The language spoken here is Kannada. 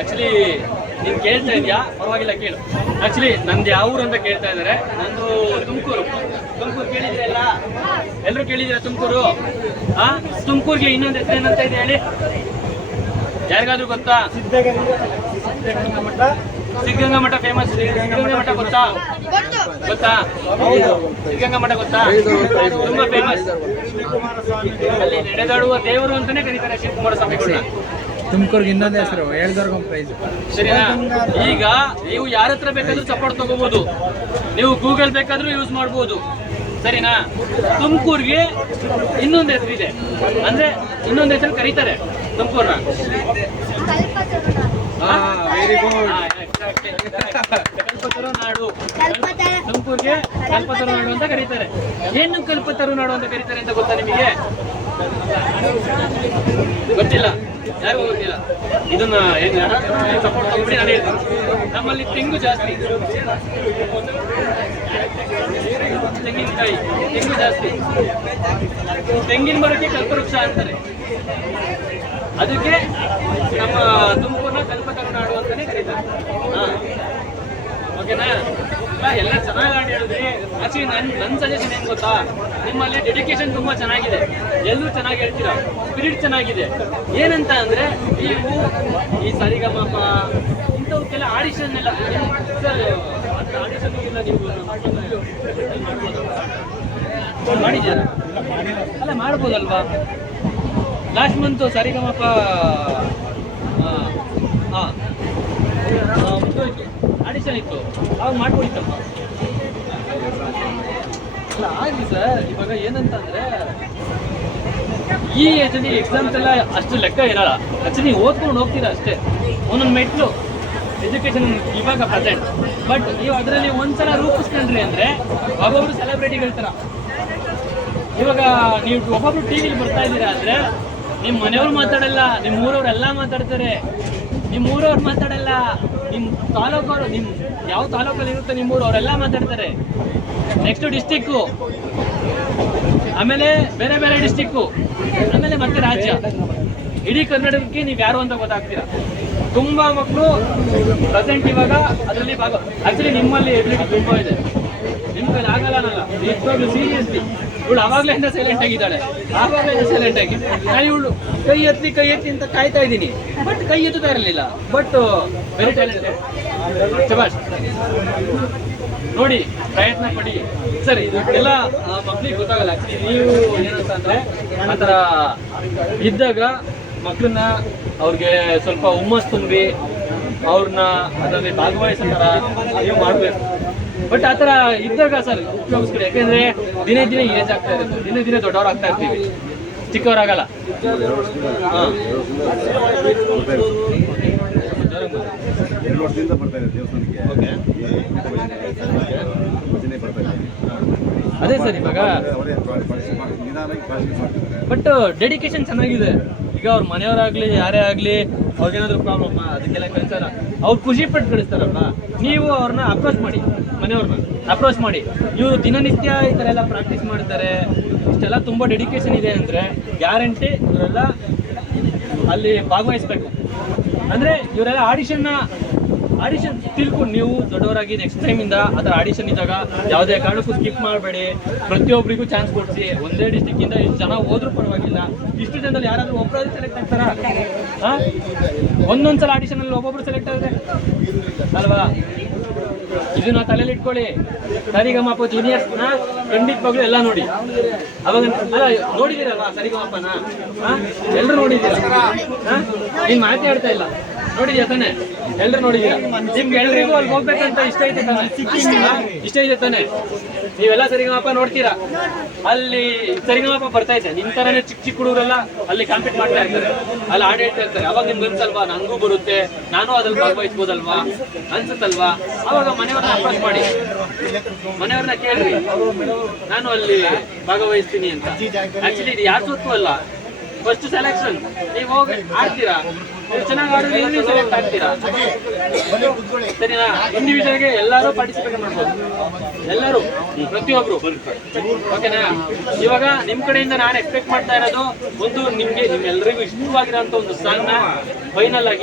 ಆಕ್ಚುಲಿ ನೀನು ಕೇಳ್ತಾ ಇದೆಯಾ? ಪರವಾಗಿಲ್ಲ ಕೇಳು. ಆಕ್ಚುಲಿ ನಂದು ಯಾವ ಊರು ಅಂತ ಕೇಳ್ತಾ ಇದ್ದಾರೆ. ನಂದು ತುಮಕೂರು. ತುಮಕೂರು ಕೇಳಿದ್ರಲ್ಲ, ಎಲ್ಲರೂ ಕೇಳಿದ್ದೀರಾ ತುಮಕೂರು? ತುಮಕೂರಿಗೆ ಇನ್ನೊಂದು ಹೆಸರು ಏನಂತ ಇದೆ ಹೇಳಿ, ಯಾರಿಗಾದ್ರೂ ಗೊತ್ತಾ? ಸಿದ್ಧಗಂಗಾ ಮಠ ಫೇಮಸ್. ಸಿದ್ಧಗಂಗಾ ಮಠ ಗೊತ್ತಾ? ಗೊತ್ತಾ? ಸಿದ್ಧಗಂಗಾ ಮಠ ಗೊತ್ತಾ? ತುಂಬಾ ಫೇಮಸ್. ಅಲ್ಲಿ ನಡೆದಾಡುವ ದೇವರು ಅಂತಾನೆ ಕರೀತಾರೆ ಶಿವಕುಮಾರ ಸ್ವಾಮಿಗಳನ್ನ. ತುಮಕೂರ್ಗೆ ಇನ್ನೊಂದು ಹೆಸರು ಹೇಳ್ದವ್ರಿಗೊಂದು ಪ್ರೈಸ್. ಸರಿನಾ? ಈಗ ನೀವು ಯಾರ ಹತ್ರ ಬೇಕಾದ್ರೂ ಸಪೋರ್ಟ್ ತಗೋಬಹುದು, ನೀವು ಗೂಗಲ್ ಬೇಕಾದ್ರೂ ಯೂಸ್ ಮಾಡ್ಬೋದು. ಸರಿನಾ? ತುಮಕೂರ್ಗೆ ಇನ್ನೊಂದು ಹೆಸರು ಇದೆ, ಅಂದ್ರೆ ಇನ್ನೊಂದು ಹೆಸರು ಕರೀತಾರೆ ತುಮಕೂರ್ನ. ಕಲ್ಪತರು ನಾಡು. ತುಮಕೂರ್ಗೆ ಕಲ್ಪತರು ನಾಡು ಅಂತ ಕರೀತಾರೆ. ಏನು ಕಲ್ಪತರು ನಾಡು ಅಂತ ಕರೀತಾರೆ ಅಂತ ಗೊತ್ತಾ ನಿಮಗೆ? ಗೊತ್ತಿಲ್ಲ? ಯಾರಿಗೂ ಗೊತ್ತಿಲ್ಲ. ಇದನ್ನ ಸಪೋರ್ಟ್ ತಗೊಂಡ್ಬಿಡಿ, ನಾನು ಹೇಳ್ತೀನಿ. ನಮ್ಮಲ್ಲಿ ತೆಂಗು ಜಾಸ್ತಿ, ತೆಂಗಿನಕಾಯಿ, ತೆಂಗು ಜಾಸ್ತಿ. ತೆಂಗಿನ ಮರಕ್ಕೆ ಕಲ್ಪವೃಕ್ಷ ಅಂತಾರೆ. ಅದಕ್ಕೆ ನಮ್ಮ ತುಮಕೂರಿನ ಕಲ್ಪತರು ನಾಡು ಅಂತಾನೆ ಕರೀತಾರೆ. ಓಕೆನಾ? ಎಲ್ಲ ಚೆನ್ನಾಗಿ ಆಡಿ ಹೇಳಿದ್ರಿ. ಆಕ್ಚುಲಿ ನನ್ನ ಸಜೆಷನ್ ಏನ್ ಗೊತ್ತಾ, ನಿಮ್ಮಲ್ಲಿ ಡೆಡಿಕೇಶನ್ ತುಂಬಾ ಚೆನ್ನಾಗಿದೆ, ಎಲ್ಲರೂ ಚೆನ್ನಾಗಿ ಹೇಳ್ತೀರಾ, ಸ್ಪಿರಿಟ್ ಚೆನ್ನಾಗಿದೆ. ಏನಂತ ಅಂದ್ರೆ ನೀವು ಈ ಸರಿಗಮಪ ಇಂಥವಕ್ಕೆಲ್ಲ ಆಡಿಷನ್ ಎಲ್ಲ ಆಡಿಷನ್ ಇಲ್ಲ, ನೀವು ಮಾಡಿದ್ದೀರಾ? ಅಲ್ಲ ಮಾಡ್ಬೋದಲ್ವಾ? ಲಾಸ್ಟ್ ಮಂತ್ ಸರಿಗಮಪ ಆಡಿಷನ್ ಇತ್ತು, ಅವಾಗ ಮಾಡ್ಬೋದಿತ್ತಪ್ಪ. ಅಲ್ಲ ಆಗಲಿ ಸರ್. ಇವಾಗ ಏನಂತ ಅಂದ್ರೆ ಈ ಏಜಲ್ಲಿ ಎಕ್ಸಾಮ್ಸ್ ಎಲ್ಲ ಅಷ್ಟು ಲೆಕ್ಕ ಇರಲ್ಲ. ಆಕ್ಚುಲಿ ನೀವು ಓದ್ಕೊಂಡು ಹೋಗ್ತೀರಾ ಅಷ್ಟೇ, ಒಂದೊಂದು ಮೆಟ್ಲು ಎಜುಕೇಶನ್ ಇವಾಗ ಪ್ರೆಸೆಂಟ್. ಬಟ್ ನೀವು ಅದರಲ್ಲಿ ಒಂದ್ಸಲ ರೂಪಿಸ್ಕೊಂಡ್ರಿ ಅಂದ್ರೆ ಒಬ್ಬೊಬ್ರು ಸೆಲೆಬ್ರಿಟಿಗಳ ಥರ. ಇವಾಗ ನೀವು ಒಬ್ಬೊಬ್ರು ಟಿವಿಲಿ ಬರ್ತಾ ಇದ್ದೀರಾ ಅಂದ್ರೆ ನಿಮ್ಮ ಮನೆಯವ್ರು ಮಾತಾಡಲ್ಲ, ನಿಮ್ಮ ಊರವ್ರೆಲ್ಲ ಮಾತಾಡ್ತಾರೆ. ನಿಮ್ಮ ಊರವ್ರು ಮಾತಾಡಲ್ಲ, ನಿಮ್ಮ ತಾಲೂಕವರು, ನಿಮ್ಮ ಯಾವ ತಾಲೂಕಲ್ಲಿ ಇರುತ್ತೆ ನಿಮ್ಮೂರು, ಅವರೆಲ್ಲ ಮಾತಾಡ್ತಾರೆ. ನೆಕ್ಸ್ಟ್ ಡಿಸ್ಟಿಕ್ಕು, ಆಮೇಲೆ ಬೇರೆ ಬೇರೆ ಡಿಸ್ಟಿಕ್ಕು, ಆಮೇಲೆ ಮತ್ತೆ ರಾಜ್ಯ. ಇಡೀ ಕರ್ನಾಟಕಕ್ಕೆ ನೀವು ಯಾರು ಅಂತ ಗೊತ್ತಾಗ್ತೀರಾ. ತುಂಬಾ ಮಕ್ಕಳು ಪ್ರೆಸೆಂಟ್ ಇವಾಗ ಅದರಲ್ಲಿ ಭಾಗ. ಆಕ್ಚುಲಿ ನಿಮ್ಮಲ್ಲಿ ಎಬಿಲಿಟಿ ತುಂಬಾ ಇದೆ, ನಿಮ್ಮ ಕೈಲಿ ಆಗಲ್ಲ ಅನ್ನಲ್ಲ. ನಿಜವಾಗ್ಲೂ ಸೀರಿಯಸ್ಲಿ ಇವಳು ಆವಾಗಲೇ ಸೈಲೆಂಟ್ ಆಗಿದ್ದಾಳೆ, ಆವಾಗಲೇ ಸೈಲೆಂಟ್ ಆಗಿ. ನಾನು ಇವಳು ಕೈ ಎತ್ತಿ ಅಂತ ಕಾಯ್ತಾ ಇದ್ದೀನಿ, ಬಟ್ ಕೈ ಎತ್ತುತ್ತಾ ಇರಲಿಲ್ಲ. But very talented. ಶಬಾಷ್. ನೋಡಿ, ಪ್ರಯತ್ನ ಪಡಿ. ಸರಿ, ಎಲ್ಲ ಮಕ್ಳಿಗೆ ಗೊತ್ತಾಗಲ್ಲ. ಆಕ್ಚುಲಿ ನೀವು ಏನಂತ ಅಂದ್ರೆ ಆ ಥರ ಇದ್ದಾಗ ಮಕ್ಕಳನ್ನ ಅವ್ರಿಗೆ ಸ್ವಲ್ಪ ಹುಮ್ಮಸ್ ತುಂಬಿ ಅವ್ರನ್ನ ಅದರಲ್ಲಿ ಭಾಗವಹಿಸೋ ಥರ ನೀವು ಮಾಡಬೇಕು. ಬಟ್ ಆ ಥರ ಇದ್ದಾಗ ಸರ್ ಉಪಯೋಗಿಸ್ಬಿಡಿ. ಯಾಕೆಂದ್ರೆ ದಿನೇ ದಿನೇ ಏಜ್ ಆಗ್ತಾ ಇರುತ್ತೆ, ದಿನೇ ದಿನೇ ದೊಡ್ಡವ್ರಾಗ್ತಾ ಇರ್ತೀವಿ, ಚಿಕ್ಕವರಾಗಲ್ಲ. ಅದೇ ಸರ್ ಇವಾಗ ಬಟ್ ಡೆಡಿಕೇಶನ್ ಚೆನ್ನಾಗಿದೆ. ಈಗ ಅವ್ರ ಮನೆಯವರಾಗ್ಲಿ ಯಾರೇ ಆಗಲಿ ಅವ್ರಿಗೇನಾದ್ರು ಪ್ರಾಬ್ಲಮ್ ಅದಕ್ಕೆಲ್ಲ ಕಳಿಸಲ್ಲ, ಅವ್ರು ಖುಷಿ ಪಟ್ಟು ಕಳಿಸ್ತಾರಲ್ಲ. ನೀವು ಅವ್ರನ್ನ ಅಪ್ರೋಚ್ ಮಾಡಿ, ಮನೆಯವ್ರನ್ನ ಅಪ್ರೋಚ್ ಮಾಡಿ. ಇವರು ದಿನನಿತ್ಯ ಈ ಥರ ಎಲ್ಲ ಪ್ರಾಕ್ಟೀಸ್ ಮಾಡ್ತಾರೆ, ಇಷ್ಟೆಲ್ಲ ತುಂಬ ಡೆಡಿಕೇಶನ್ ಇದೆ ಅಂದರೆ ಗ್ಯಾರಂಟಿ ಇವರೆಲ್ಲ ಅಲ್ಲಿ ಭಾಗವಹಿಸ್ಬೇಕು. ಅಂದರೆ ಇವರೆಲ್ಲ ಆಡಿಷನ್ ತಿಳ್ಕೊಂಡು ನೀವು ದೊಡ್ಡವರಾಗಿ ನೆಕ್ಸ್ಟ್ ಟೈಮಿಂದ ಆ ಥರ ಆಡಿಷನ್ ಇದ್ದಾಗ ಯಾವುದೇ ಕಾರಣಕ್ಕೂ ಸ್ಕಿಪ್ ಮಾಡಬೇಡಿ. ಪ್ರತಿಯೊಬ್ಬರಿಗೂ ಚಾನ್ಸ್ ಕೊಡಿಸಿ. ಒಂದೇ ಡಿಸ್ಟಿಕ್ಕಿಂದ ಇಷ್ಟು ಜನ ಹೋದ್ರೂ ಪರವಾಗಿಲ್ಲ, ಇಷ್ಟು ಜನದಲ್ಲಿ ಯಾರಾದರೂ ಒಬ್ಬರಾದ್ರೂ ಸೆಲೆಕ್ಟ್ ಆಗ್ತಾರಾ? ಒಂದೊಂದ್ಸಲ ಆಡಿಷನಲ್ಲಿ ಒಬ್ಬೊಬ್ರು ಸೆಲೆಕ್ಟ್ ಆದರೆ ಅಲ್ವಾ? ಇದನ್ನ ತಲೆಯಲ್ಲಿ ಇಟ್ಕೊಳ್ಳಿ. ಸರಿಗಮಪ ಜೂನಿಯರ್ಸ್ನ ಖಂಡಿತವಾಗ್ಲೂ ಎಲ್ಲ ನೋಡಿ. ಅವಾಗ ಅಲ್ಲ ನೋಡಿದ್ದೀರಲ್ವಾ ಸರಿಗಮಪನ? ಎಲ್ಲರೂ ನೋಡಿದ್ದೀರಾ? ನೀನು ಮಾತಾಡ್ತಾ ಇಲ್ಲ, ನೋಡಿದ್ಯಾ ತಾನೆ? ಎಲ್ಲರೂ ನೋಡಿದ್ದೀರಾ? ನಿಮ್ಗೆ ಎಲ್ರಿಗೂ ಅಲ್ಲಿ ಹೋಗ್ಬೇಕಂತ ಇಷ್ಟ ಐತೆ ತಾನೆ? ಇಷ್ಟ ಇದೆ ತಾನೆ? ನೀವೆಲ್ಲ ಸರಿಗಮಪ ನೋಡ್ತೀರಾ. ಅಲ್ಲಿ ಸರಿಗಮಪ ಬರ್ತಾ ಇದೆ, ನಿಮ್ಮ ಥರನೇ ಚಿಕ್ಕ ಹುಡುಗರೆಲ್ಲ ಅಲ್ಲಿ ಕಾಂಪೀಟ್ ಮಾಡ್ತಾ ಇರ್ತಾರೆ, ಅಲ್ಲಿ ಹಾಡು ಹೇಳ್ತಾ ಇರ್ತಾರೆ. ಅವಾಗ ನಿಮ್ಗೆ ಅನ್ಸಲ್ವಾ ನನಗೂ ಬರುತ್ತೆ, ನಾನು ಅದ್ರಲ್ಲಿ ಭಾಗವಹಿಸ್ಬೋದಲ್ವಾ ಅನ್ಸುತ್ತಲ್ವಾ? ಅವಾಗ ಮನೆಯವ್ರನ್ನ ಅಪ್ರೋಚ್ ಮಾಡಿ, ಮನೆಯವ್ರನ್ನ ಕೇಳ್ರಿ, ನಾನು ಅಲ್ಲಿ ಭಾಗವಹಿಸ್ತೀನಿ ಅಂತ. ಆಕ್ಚುಲಿ ಇದು ಯಾರು ಸ್ವತ್ತು ಅಲ್ಲ, ಫಸ್ಟ್ ಸೆಲೆಕ್ಷನ್. ನೀವು ಹೋಗಿ ಆಡ್ತೀರಾ, ನೀವು ಚೆನ್ನಾಗಿ ಆಡಿದ್ರೆ ನೀವು ಸೆಲೆಕ್ಟ್ ಆಗ್ತೀರಾ. ಸರಿನಾ? ಇಂಡಿವಿಜುವಲ್ಗೆ ಎಲ್ಲರೂ ಪಾರ್ಟಿಸಿಪೇಟ್ ಮಾಡ್ಬೋದು, ಎಲ್ಲರೂ, ಪ್ರತಿಯೊಬ್ರು. ಓಕೆನಾ? ಇವಾಗ ನಿಮ್ಮ ಕಡೆಯಿಂದ ನಾನು ಎಕ್ಸ್ಪೆಕ್ಟ್ ಮಾಡ್ತಾ ಇರೋದು ಒಂದು, ನಿಮ್ಗೆ ನಿಮ್ಮೆಲ್ಲರಿಗೂ ಇಷ್ಟವಾಗಿರೋಂಥ ಒಂದು ಸಾಂಗ್ನ ಫೈನಲ್ ಆಗಿ